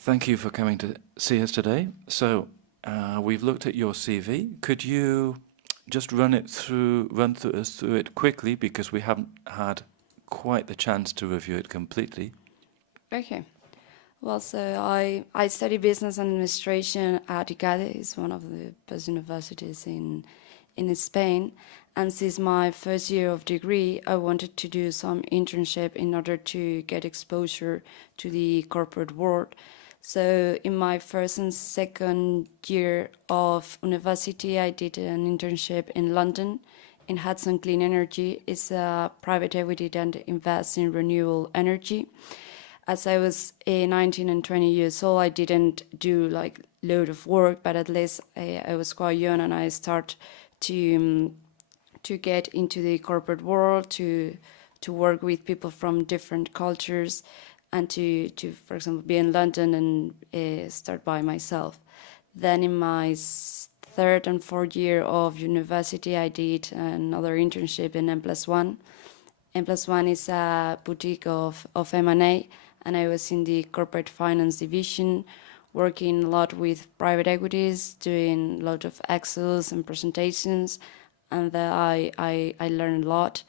Thank you for coming to see us today. So, we've looked at your CV. Could you just run us through it quickly, because we haven't had quite the chance to review it completely. Okay. Well, so I study business administration at ICADE. It's one of the best universities in Spain. And since my first year of degree, I wanted to do some internship in order to get exposure to the corporate world. So in my first and second year of university, I did an internship in London in Hudson Clean Energy. It's a private equity that invests in renewable energy. As I was 19 and 20 years old, I didn't do like load of work, but at least I was quite young, and I start to get into the corporate world, to work with people from different cultures, and to for example, be in London and start by myself. Then in my third and fourth year of university, I did another internship in M+1. M+1 is a boutique of M&A, and I was in the corporate finance division, working a lot with private equities, doing a lot of Excels and presentations, and I learned a lot.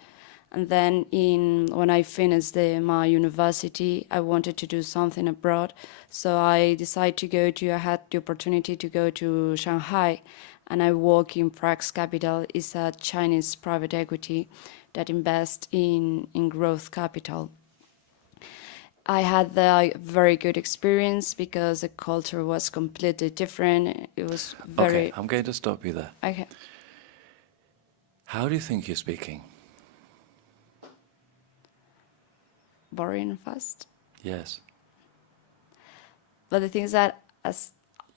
And then when I finished my university, I wanted to do something abroad, so I decided I had the opportunity to go to Shanghai, and I work in Prax Capital. It's a Chinese private equity that invests in growth capital. I had a very good experience because the culture was completely different. It was very... Okay, I'm going to stop you there. Okay. How do you think you're speaking? Boring and fast. Yes. But the thing is that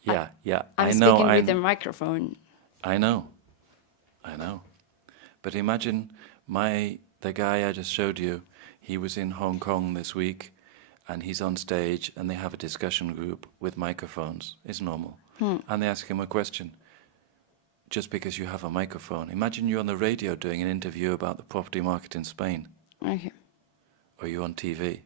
Yeah. I'm speaking with the microphone. I know. But imagine the guy I just showed you, he was in Hong Kong this week, and he's on stage, and they have a discussion group with microphones. It's normal. And they ask him a question. Just because you have a microphone. Imagine you're on the radio doing an interview about the property market in Spain. Okay. Or you're on TV.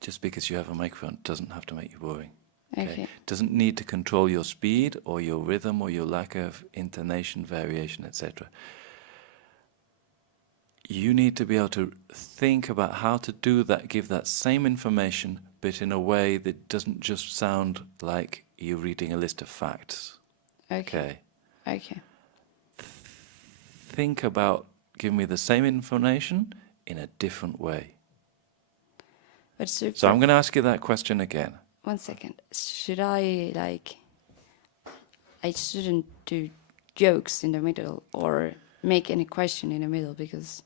Just because you have a microphone doesn't have to make you boring. Okay. Doesn't need to control your speed or your rhythm or your lack of intonation, variation, etc. You need to be able to think about how to do that, give that same information, but in a way that doesn't just sound like you're reading a list of facts. Okay. Think about giving me the same information in a different way. But so I'm going to ask you that question again. 1 second. Should I shouldn't do jokes in the middle or make any question in the middle, because...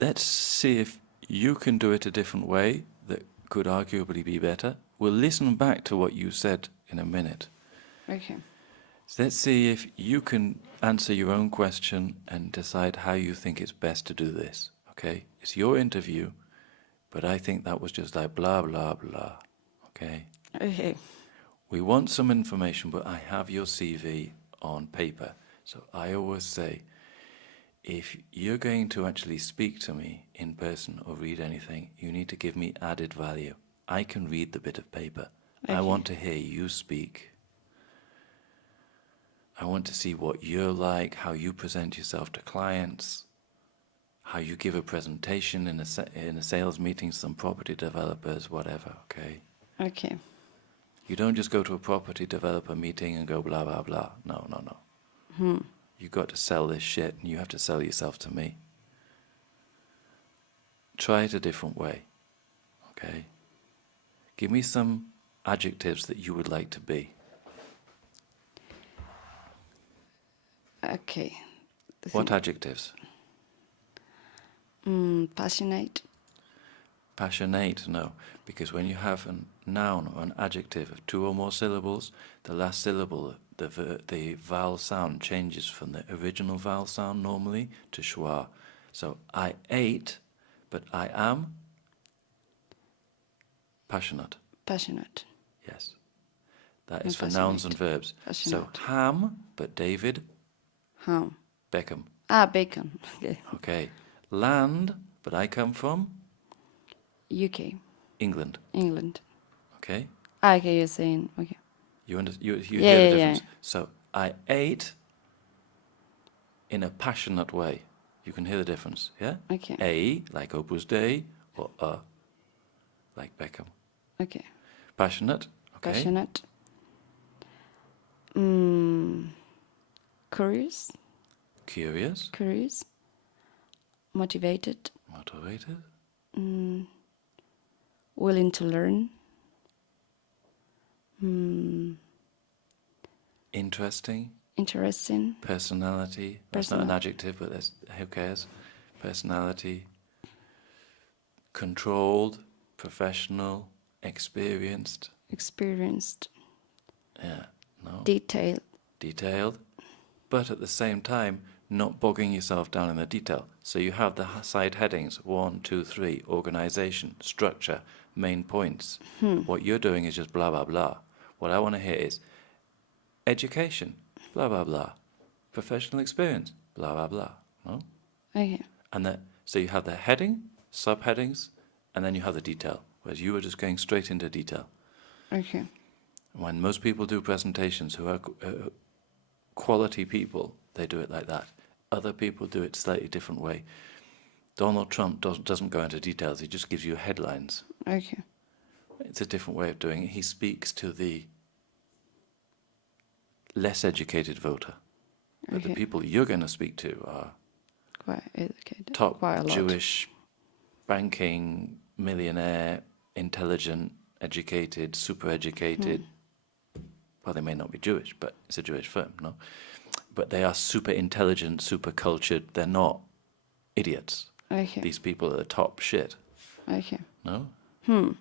Let's see if you can do it a different way that could arguably be better. We'll listen back to what you said in a minute. Okay. So let's see if you can answer your own question and decide how you think it's best to do this. Okay? It's your interview, but I think that was just like blah, blah, blah. Okay? Okay. We want some information, but I have your CV on paper. So I always say, if you're going to actually speak to me in person or read anything, you need to give me added value. I can read the bit of paper. Okay. I want to hear you speak. I want to see what you're like, how you present yourself to clients, how you give a presentation in a sales meeting to some property developers, whatever, okay? Okay. You don't just go to a property developer meeting and go blah, blah, blah. No. You've got to sell this shit, and you have to sell yourself to me. Try it a different way, okay? Give me some adjectives that you would like to be. Okay. What adjectives? Passionate. Passionate, no. Because when you have a noun or an adjective of 2 or more syllables, the last syllable, the vowel sound changes from the original vowel sound normally to schwa. So I ate, but I am passionate. Passionate. Yes. That is for passionate. nouns and verbs. Passionate. So ham, but David. Ham. Beckham. Bacon. Okay. Okay. Land, but I come from. UK. England. England. Okay? Okay, you're saying, okay. You Yeah, hear the yeah, difference? yeah. So, I ate in a passionate way. You can hear the difference, yeah? Okay. A, like Opus Dei, or like Beckham. Okay. Passionate, okay? Passionate. Curious. Curious, Curious. Motivated. motivated, Willing to learn. interesting, Interesting. personality. That's not an adjective, but who cares? Personality, controlled, professional, experienced. Experienced. Yeah, no. Detailed. Detailed, but at the same time, not bogging yourself down in the detail. So you have the side headings, 1, 2, 3, organization, structure, main points. What you're doing is just blah, blah, blah. What I want to hear is education, blah, blah, blah. Professional experience, blah, blah, blah. No? Okay. And so you have the heading, subheadings, and then you have the detail, whereas you were just going straight into detail. Okay. When most people do presentations who are quality people, they do it like that. Other people do it slightly different way. Donald Trump doesn't go into details, he just gives you headlines. Okay. It's a different way of doing it. He speaks to the less educated voter. But the Okay. people you're going to speak to are Quite educated. top Quite a lot. Jewish, banking, millionaire, intelligent, educated, super educated. Well, they may not be Jewish, but it's a Jewish firm, no? But they are super intelligent, super cultured. They're not idiots. Okay. These people are the top shit, Okay. no? No?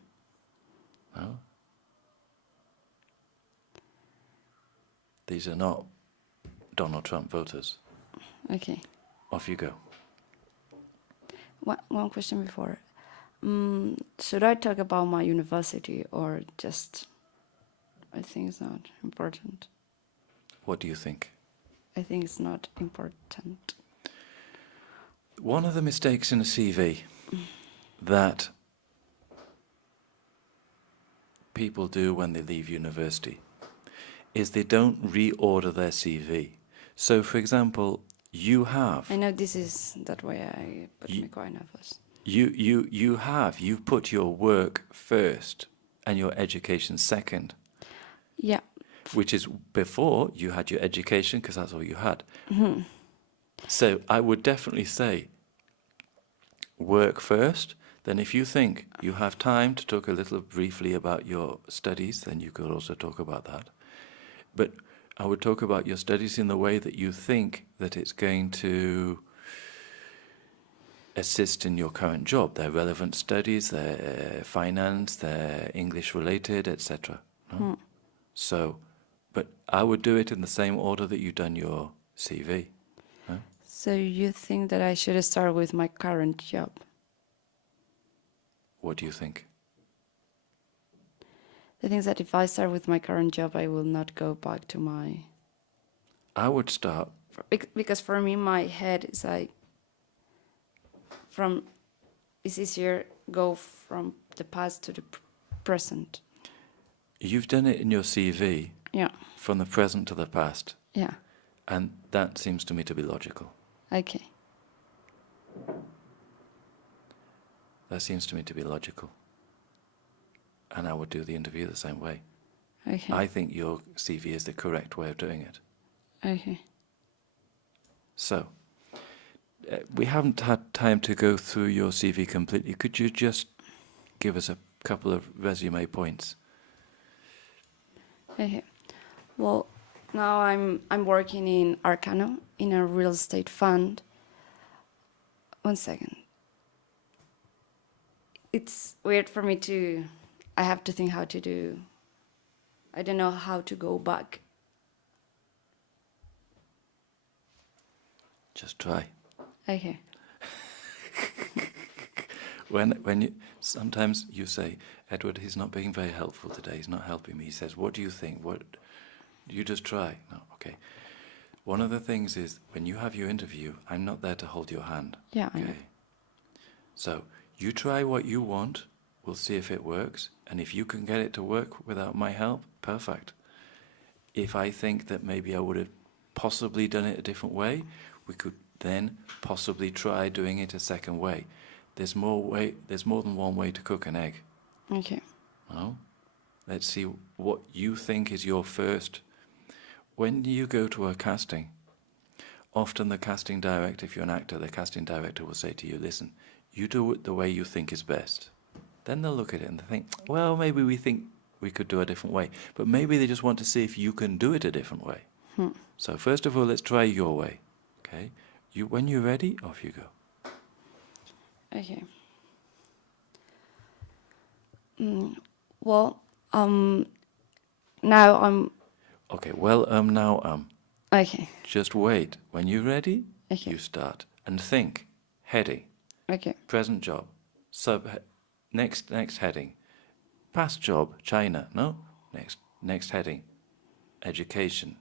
These are not Donald Trump voters. Okay. Off you go. One question before. Should I talk about my university or just? I think it's not important. What do you think? I think it's not important. One of the mistakes in a CV that people do when they leave university is they don't reorder their CV. So, for example, you have... I know this is that way I put me quite nervous. You've put your work first and your education second. Yeah. Which is before you had your education, because that's all you had. So I would definitely say work first. Then if you think you have time to talk a little briefly about your studies, then you could also talk about that. But I would talk about your studies in the way that you think that it's going to assist in your current job. They're relevant studies, they're finance, they're English related, etc. No? So, but I would do it in the same order that you've done your CV. Huh? So you think that I should start with my current job? What do you think? The thing is that if I start with my current job, I will not go back to my... I would start... Because for me, my head is like... It's easier go from the past to the present. You've done it in your CV, Yeah. from the present to the past, Yeah. and that seems to me to be logical. Okay. That seems to me to be logical. And I would do the interview the same way. Okay. I think your CV is the correct way of doing it. Okay. So, we haven't had time to go through your CV completely. Could you just give us a couple of resume points? Okay. Well, now I'm working in Arcano in a real estate fund. 1 second. It's weird for me to... I have to think how to do... I don't know how to go back. Just try. Okay. When you sometimes you say, Edward, he's not being very helpful today. He's not helping me. He says, what do you think? What? You just try. No, okay. One of the things is when you have your interview, I'm not there to hold your hand. Yeah, I know. So you try what you want, We'll see if it works. And if you can get it to work without my help, perfect. If I think that maybe I would have possibly done it a different way, we could then possibly try doing it a second way. There's more than one way to cook an egg. Okay. No? Let's see what you think is your first. When you go to a casting, often the casting director, if you're an actor, the casting director will say to you, listen, you do it the way you think is best. Then they'll look at it and they think, well, maybe we think we could do a different way. But maybe they just want to see if you can do it a different way. So first of all, let's try your way. Okay? When you're ready, off you go. Okay. Now I'm... Okay, well, now, Okay. Just wait. When you're ready, Okay. you start. And think. Heading. Okay. Present job. Next heading. Past job. China. No? Next heading. Education.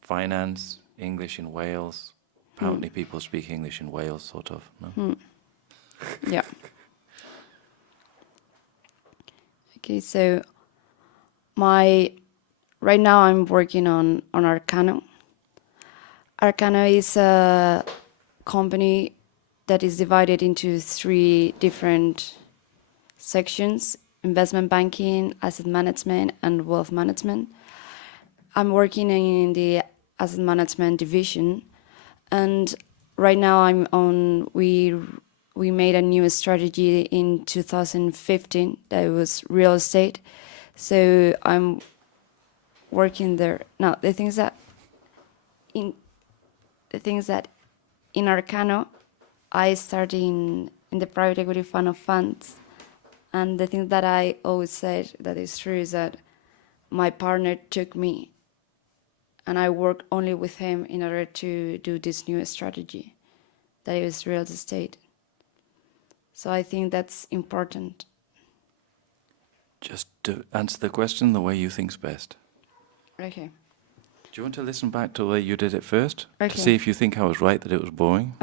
Finance. English in Wales. Apparently people speak English in Wales, sort of. No? Yeah. Okay, so right now I'm working on Arcano. Arcano is a company that is divided into 3 different sections: investment banking, asset management, and wealth management. I'm working in the asset management division, and right now we made a new strategy in 2015 that was real estate. So I'm working there. Now, the things that in Arcano, I started in the private equity fund of funds. And the thing that I always said that is true is that my partner took me and I work only with him in order to do this new strategy that is real estate. So I think that's important. Just to answer the question the way you think's best. Okay. Do you want to listen back to the way you did it first? Okay. To see if you think I was right, that it was boring?